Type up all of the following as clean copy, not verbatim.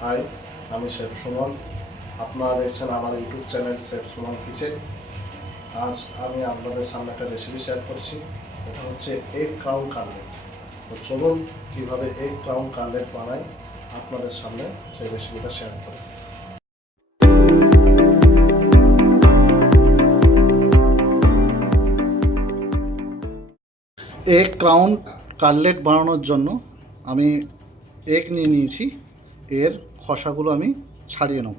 High, আমি chef Suman. আপনারা দেখছেন আমার YouTube channel chef Suman kitchen. আজ আমি আপনাদের সামনে একটা রেসিপি শেয়ার করছি। এটা হচ্ছে এগ ক্রাউন কাটলেট। তো চলুন কীভাবে এগ ক্রাউন কাটলেট বানাই আপনাদের সামনে সেই রেসিপিটা শেয়ার করি। এগ ক্রাউন কাটলেট বানানোর জন্য আমি এগ নিয়ে নিয়েছি। এর খোসাগুলো আমি ছাড়িয়ে নেব।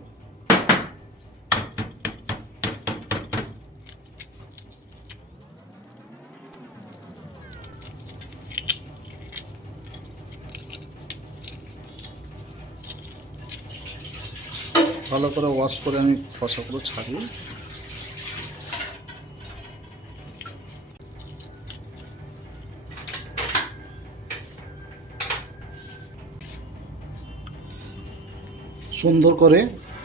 ভালো করে ওয়াশ করে আমি খোসাগুলো ছাড়িয়ে সুন্দর করে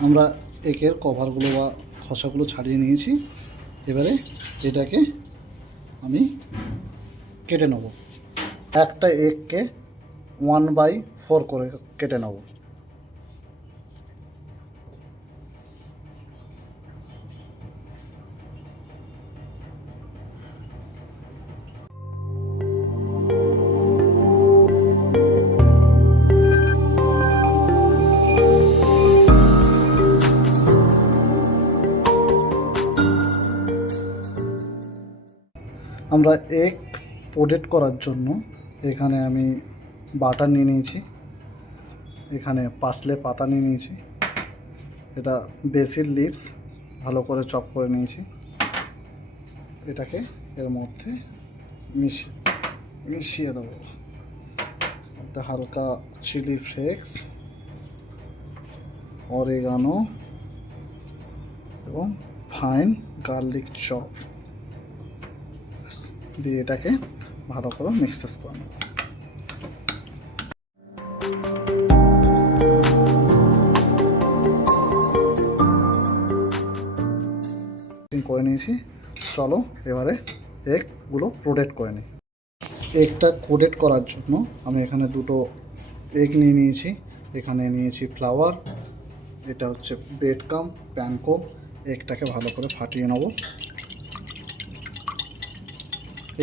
আমরা এগের কভারগুলো বা খোসাগুলো ছাড়িয়ে নিয়েছি। এবারে এটাকে আমি কেটে নেব। একটা এগকে 1/4 করে কেটে নেব। আমরা এগ পোটেট করার জন্য এখানে আমি বাটার নিয়ে নিয়েছি, এখানে পার্সলে পাতা নিয়ে নিয়েছি, এটা বেসিল লিভস ভালো করে চপ করে নিয়েছি। এটাকে এর মধ্যে মিশিয়ে দেবো। হালকা চিলি ফ্লেক্স, অরিগানো এবং ফাইন গার্লিক চপ দিয়ে এটাকে ভালো করে মিক্সেস করে নেব। করে নিয়েছি। চলো এবারে এগগুলো প্রোটেট করে নিই। এগটা কোটেট করার জন্য আমি এখানে দুটো এগ নিয়ে নিয়েছি। এখানে নিয়েছি ফ্লাওয়ার, এটা হচ্ছে ব্রেড কাম, প্যানকো। এগটাকে ভালো করে ফাটিয়ে নেব।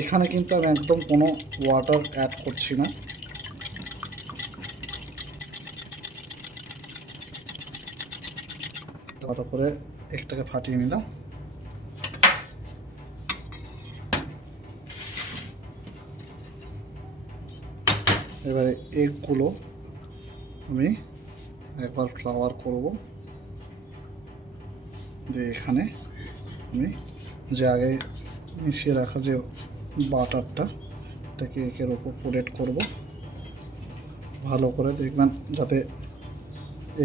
এখানে কিন্তু আমি একদম কোনো ওয়াটার অ্যাড করছি না। ভালো করে এগটাকে ফাটিয়ে নিলাম। এবারে এগগুলো আমি একবার ফ্লাওয়ার করব, যে এখানে আমি যে আগে মিশিয়ে রাখা যে বাটারটা এটাকে একের ওপর পোটেট করব। ভালো করে দেখবেন যাতে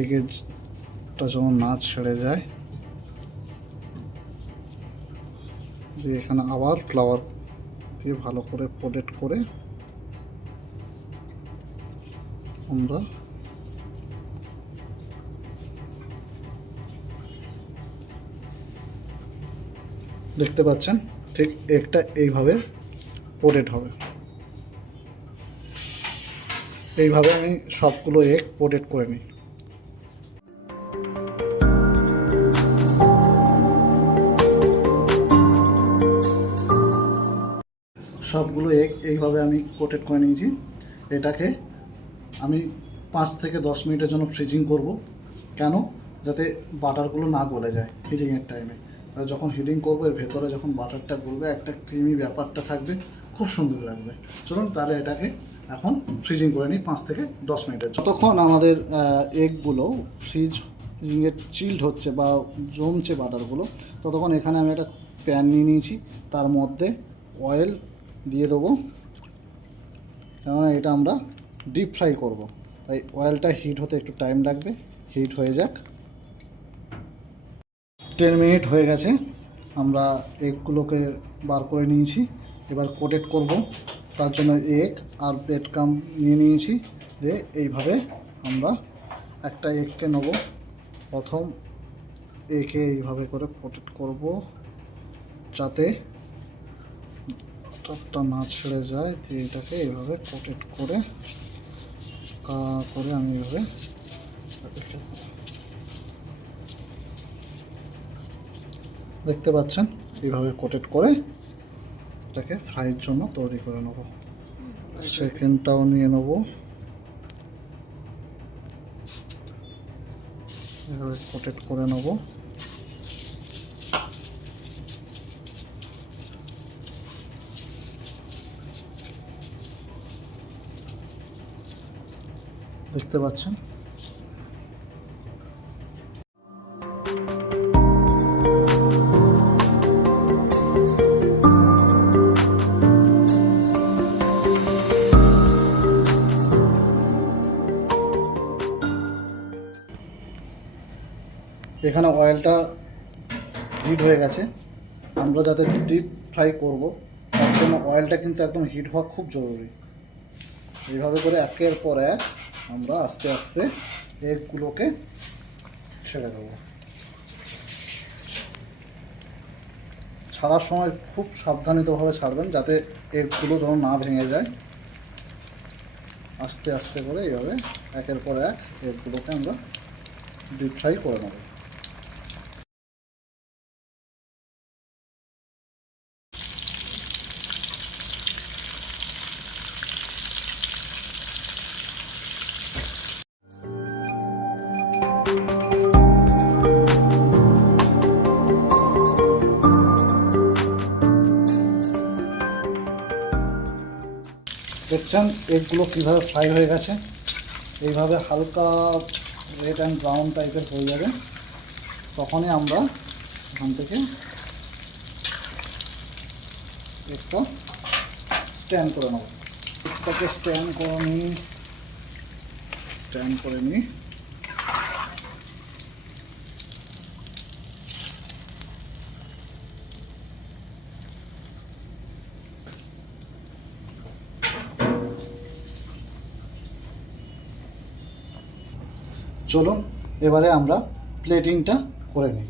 এগেরটা যেন না ছেড়ে যায়। যে এখানে আবার ফ্লাওয়ার দিয়ে ভালো করে পোটেট করে আমরা দেখতে পাচ্ছেন ঠিক একটা এইভাবে পোটেট হবে। এইভাবে আমি সবগুলো এগ পোটেট করে নিই। সবগুলো এগ এইভাবে আমি কোটেট করে নিয়েছি। এটাকে আমি 5 থেকে 10 মিনিটের জন্য ফ্রিজিং করব। কেন? যাতে বাটারগুলো না গলে যায় হিটিংয়ের টাইমে। আর যখন হিটিং করবো এর ভেতরে যখন বাটারটা গলবে একটা ক্রিমি ব্যাপারটা থাকবে, খুব সুন্দর লাগবে। চলুন তাহলে এটাকে এখন ফ্রিজিং করে নিই 5 থেকে 10 মিনিটের। যতক্ষণ আমাদের এগগুলো ফ্রিজিংয়ের চিল্ড হচ্ছে বা জমছে বাটারগুলো, ততক্ষণ এখানে আমি একটা প্যান নিয়ে নিয়েছি। তার মধ্যে অয়েল দিয়ে দেবো, কেননা এটা আমরা ডিপ ফ্রাই করব, তাই অয়েলটা হিট হতে একটু টাইম লাগবে। হিট হয়ে যাক। 10 মিনিট হয়ে গেছে। আমরা এগগুলোকে বার করে নিয়েছি। এবার কোটেট করব, তার জন্য এগ আর ব্রেড ক্রাম নিয়ে নিয়েছি। দিয়ে এইভাবে আমরা একটা এগকে নেব। প্রথম এগে এইভাবে করে কোটেট করব যাতে টপটা না ছেড়ে যায়। দিয়ে এটাকে এইভাবে কোটেট করে আমি এইভাবে দেখতে পাচ্ছেন এইভাবে কোটেড করে এটাকে ফ্রাইয়ের জন্য তৈরি করে নেব। সেকেন্ডটাও নিয়ে নেব, এভাবে কোটেড করে নেব। দেখতে পাচ্ছেন এখানে অয়েলটা হিট হয়ে গেছে। আমরা যাতে ডিপ ফ্রাই করব তার জন্য অয়েলটা কিন্তু একদম হিট হওয়া খুব জরুরি। এইভাবে করে একের পর এক আমরা আস্তে আস্তে এগগুলোকে ছেড়ে দেবো। ছাড়ার সময় খুব সাবধানিতভাবে ছাড়বেন যাতে এগগুলো যেন না ভেঙে যায়। আস্তে আস্তে করে এইভাবে একের পর এক এগগুলোকে আমরা ডিপ ফ্রাই করে নেব। দেখছেন এগগুলো কীভাবে ফ্রাই হয়ে গেছে। এইভাবে হালকা রেড অ্যান্ড ব্রাউন টাইপের হয়ে যাবে, তখনই আমরা এখান থেকে একটা স্ট্যান্ড করে নেব। এটাকে স্ট্যান্ড করে নিই। চলুন এবারে আমরা প্লেটিংটা করে নিই।